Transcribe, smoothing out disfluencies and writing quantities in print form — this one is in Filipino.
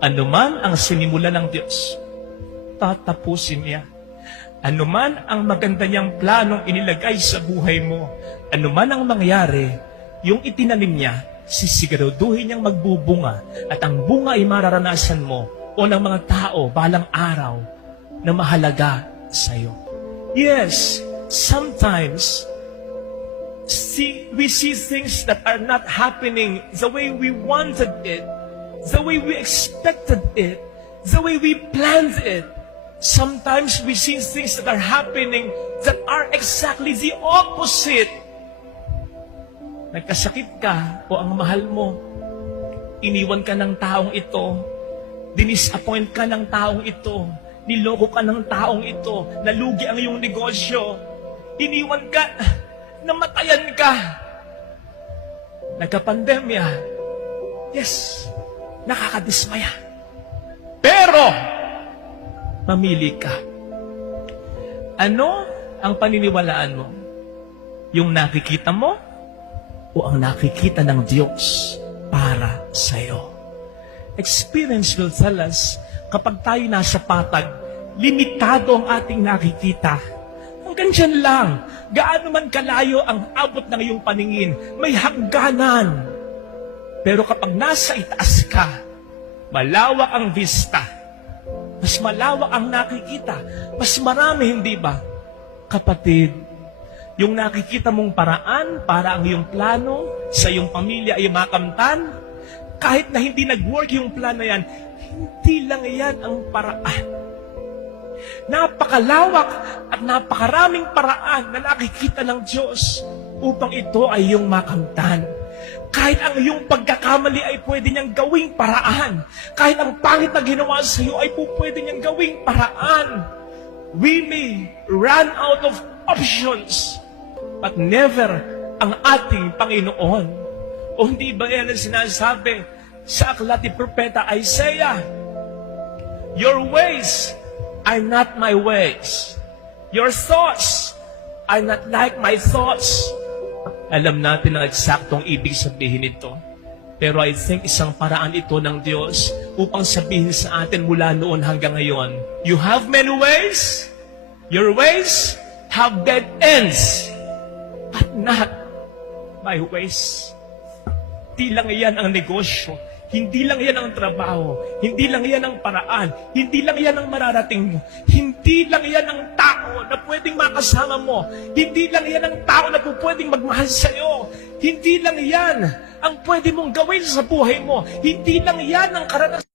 Ano man ang sinimula ng Diyos, tatapusin niya. Ano man ang maganda niyang planong inilagay sa buhay mo, ano man ang mangyari, yung itinanim niya, sisiguraduhin niyang magbubunga at ang bunga ay mararanasan mo o ng mga tao balang araw na mahalaga sa iyo. Yes, sometimes we see things that are not happening the way we wanted it, the way we expected it, the way we planned it. Sometimes we see things that are happening that are exactly the opposite. Nagkasakit ka o ang mahal mo, iniwan ka ng taong ito, dinisappoint ka ng taong ito, niloko ka ng taong ito, nalugi ang iyong negosyo, iniwan ka, namatayan ka, nagka-pandemya. Yes, nakakadismaya. Pero, mamili ka. Ano ang paniniwalaan mo? Yung nakikita mo o ang nakikita ng Diyos para sa iyo? Experience will tell us, kapag tayo nasa patag, limitado ang ating nakikita. Hanggang dyan lang. Gaano man kalayo ang abot ng iyong paningin, may hangganan. Pero kapag nasa itaas ka, malawak ang vista, mas malawak ang nakikita, mas marami, hindi ba? Kapatid, yung nakikita mong paraan para ang iyong plano sa iyong pamilya ay makamtan, kahit na hindi nag-work yung plano yan, hindi lang yan ang paraan. Napakalawak at napakaraming paraan na nakikita ng Diyos upang ito ay iyong makamtan. Kahit ang iyong pagkakamali ay pwede niyang gawing paraan. Kahit ang pangit na ginawa sa iyo ay pwede niyang gawing paraan. We may run out of options, but never ang ating Panginoon. O hindi ba yan ang sinasabi sa aklat ni Propeta Isaiah? Your ways are not my ways. Your thoughts are not like my thoughts. Alam natin ang eksaktong ibig sabihin nito. Pero I think isang paraan ito ng Diyos upang sabihin sa atin mula noon hanggang ngayon, you have many ways, your ways have dead ends, but not my ways. Hindi lang iyan ang negosyo, hindi lang yan ang trabaho, hindi lang yan ang paraan, hindi lang yan ang mararating mo, hindi lang yan ang tao na pwedeng makasama mo, hindi lang yan ang tao na pwedeng magmahal sa iyo, hindi lang yan ang pwede mong gawin sa buhay mo, hindi lang yan ang karanasan.